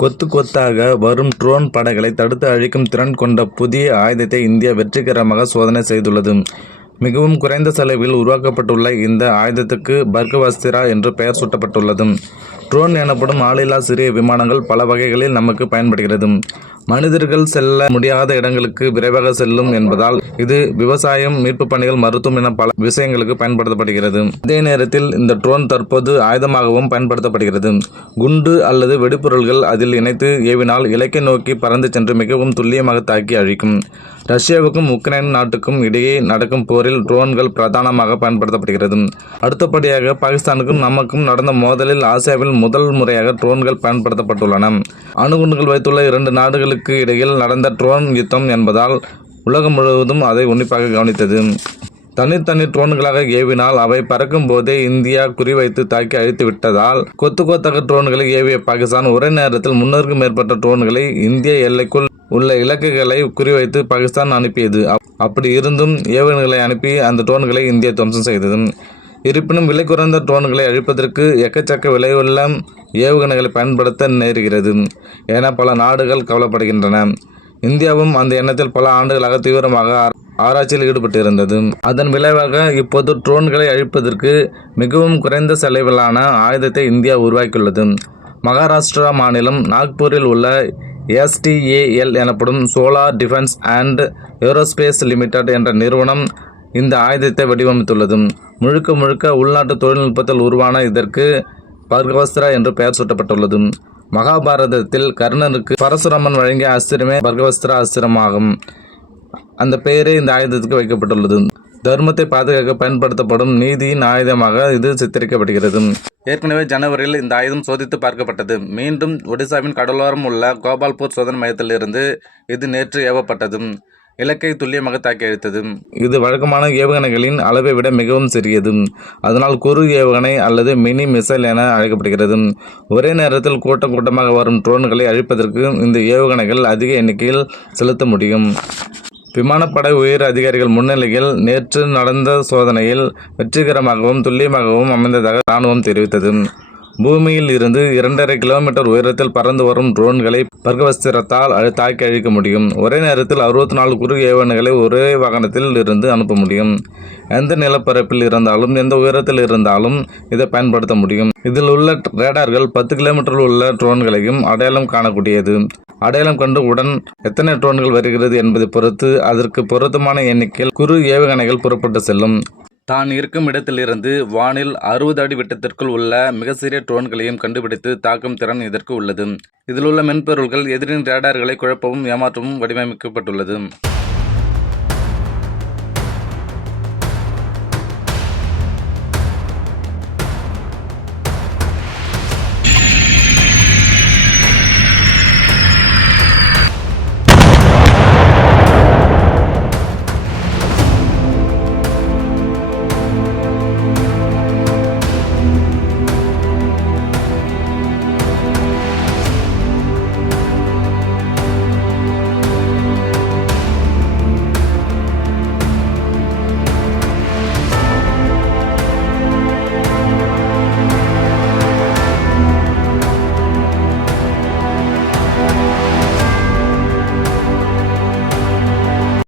கொத்து கொத்தாக வரும் ட்ரோன் படைகளை தடுத்து அழிக்கும் திறன் கொண்ட புதிய ஆயுதத்தை இந்தியா வெற்றிகரமாக சோதனை செய்துள்ளது. மிகவும் குறைந்த செலவில் உருவாக்கப்பட்டுள்ள இந்த ஆயுதத்துக்கு பர்கவஸ்திரா என்று பெயர் சூட்டப்பட்டுள்ளது. ட்ரோன் எனப்படும் ஆளில்லா சிறிய விமானங்கள் பல வகைகளில் நமக்கு பயன்படுகிறது. மனிதர்கள் செல்ல முடியாத இடங்களுக்கு விரைவாக செல்லும் என்பதால் இது விவசாயம் மீட்பு பணிகள் மருத்துவம் என பல விஷயங்களுக்கு பயன்படுத்தப்படுகிறது. அதே நேரத்தில் இந்த ட்ரோன் தற்போது ஆயுதமாகவும் பயன்படுத்தப்படுகிறது. குண்டு அல்லது வெடிபொருள்கள் அதில் இணைத்து ஏவினால் இலக்கை நோக்கி பறந்து சென்று மிகவும் துல்லியமாக தாக்கி அழிக்கும். ரஷ்யாவுக்கும் உக்ரைன் நாட்டுக்கும் இடையே நடக்கும் போரில் ட்ரோன்கள் பிரதானமாக பயன்படுத்தப்படுகிறது. அடுத்தபடியாக பாகிஸ்தானுக்கும் நமக்கும் நடந்த மோதலில் ஆசியாவில் முதல் முறையாக ட்ரோன்கள் பயன்படுத்தப்பட்டுள்ளன. அணுகுண்டுகள் வைத்துள்ள இரண்டு நாடுகளுக்கு இடையில் நடந்த ட்ரோன் யுத்தம் என்பதால் உலகம் முழுவதும் அதை உன்னிப்பாக கவனித்தது. தனித்தனி ட்ரோன்களாக ஏவினால் அவை பறக்கும் போதே இந்தியா குறிவைத்து தாக்கி அழித்து விட்டதால் கொத்து கொத்தக ட்ரோன்களை ஏவிய பாகிஸ்தான் ஒரே நேரத்தில் முன்னூறுக்கும் மேற்பட்ட ட்ரோன்களை இந்திய எல்லைக்குள் உள்ள இலக்குகளை குறிவைத்து பாகிஸ்தான் அனுப்பியது. அப்படி இருந்தும் ஏவுகணைகளை அனுப்பி அந்த ட்ரோன்களை இந்தியா துவம்சம் செய்தது. இருப்பினும் விலை குறைந்த ட்ரோன்களை அழிப்பதற்கு எக்கச்சக்க விலையுள்ள ஏவுகணைகளை பயன்படுத்த நேருகிறது. என பல நாடுகள் கவலைப்படுகின்றன. இந்தியாவும் அந்த எண்ணத்தில் பல ஆண்டுகளாக தீவிரமாக ஆ- ஆராய்ச்சியில் ஈடுபட்டிருந்தது. அதன் விளைவாக இப்போது ட்ரோன்களை அழிப்பதற்கு மிகவும் குறைந்த செலவிலான ஆயுதத்தை இந்தியா உருவாக்கியுள்ளது. மகாராஷ்டிரா மாநிலம் நாக்பூரில் உள்ள எஸ்டிஏஎல் எனப்படும் solar defence and aerospace limited என்ற நிறுவனம் இந்த ஆயுதத்தை வடிவமைத்துள்ளது. முழுக்க முழுக்க உள்நாட்டு தொழில்நுட்பத்தில் உருவான இதற்கு பர்கவஸ்திரா என்று பெயர் சூட்டப்பட்டுள்ளது மகாபாரதத்தில் கர்ணனுக்கு பரசுரமன் வழங்கிய அஸ்திரமே பர்கவஸ்திரா அஸ்திரமாகும். அந்த பெயரே இந்த ஆயுதத்துக்கு வைக்கப்பட்டுள்ளது. தர்மத்தை பாதுகாக்க பயன்படுத்தப்படும் நீதியின் ஆயுதமாக இது சித்தரிக்கப்படுகிறது. ஏற்கனவே ஜனவரியில் இந்த ஆயுதம் சோதித்து பார்க்கப்பட்டது. மீண்டும் ஒடிசாவின் கடலோரம் உள்ள கோபால்பூர் சோதனை மையத்திலிருந்து இது நேற்று ஏவப்பட்டது. இலக்கை துல்லியமாக தாக்கி அழித்தது இது வழக்கமான ஏவுகணைகளின் அளவை விட மிகவும் சிறியது அதனால் குறு ஏவுகணை அல்லது மினி மிசைல் என அழைக்கப்படுகிறது ஒரே நேரத்தில் கூட்டம் கூட்டமாக வரும் ட்ரோன்களை அழிப்பதற்கு இந்த ஏவுகணைகள் அதிக எண்ணிக்கையில் செலுத்த முடியும். விமானப்படை உயர் அதிகாரிகள் முன்னிலையில் நேற்று நடந்த சோதனையில் வெற்றிகரமாகவும் துல்லியமாகவும் அமைந்ததாக இராணுவம் தெரிவித்தது பூமியில் இருந்து இரண்டரை கிலோமீட்டர் உயரத்தில் பறந்து வரும் ட்ரோன்களை பர்கவஸ்திரத்தால் தாக்கி அழிக்க முடியும். ஒரே நேரத்தில் அறுபத்தி நாலு குறு ஏவுகணைகளை ஒரே வாகனத்தில் இருந்து அனுப்ப முடியும். எந்த நிலப்பரப்பில் இருந்தாலும் எந்த உயரத்தில் இருந்தாலும் இதை பயன்படுத்த முடியும். இதில் உள்ள ரேடார்கள் பத்து கிலோமீட்டரில் உள்ள ட்ரோன்களையும் அடையாளம் காணக்கூடியது. அடையாளம் கண்டு உடன் எத்தனை ட்ரோன்கள் வருகிறது என்பதை பொறுத்து அதற்கு பொருத்தமான எண்ணிக்கையில் குறு ஏவுகணைகள் புறப்பட்டு செல்லும். தான் இருக்கும் இடத்திலிருந்து வானில் அறுபது அடி விட்டத்திற்குள் உள்ள மிக சிறிய ட்ரோன்களையும் கண்டுபிடித்து தாக்கும் திறன் இதற்கு உள்ளது. இதில் உள்ள மென்பொருள்கள் எதிரின் ரேடார்களை குழப்பவும் ஏமாற்றவும் வடிவமைக்கப்பட்டுள்ளது.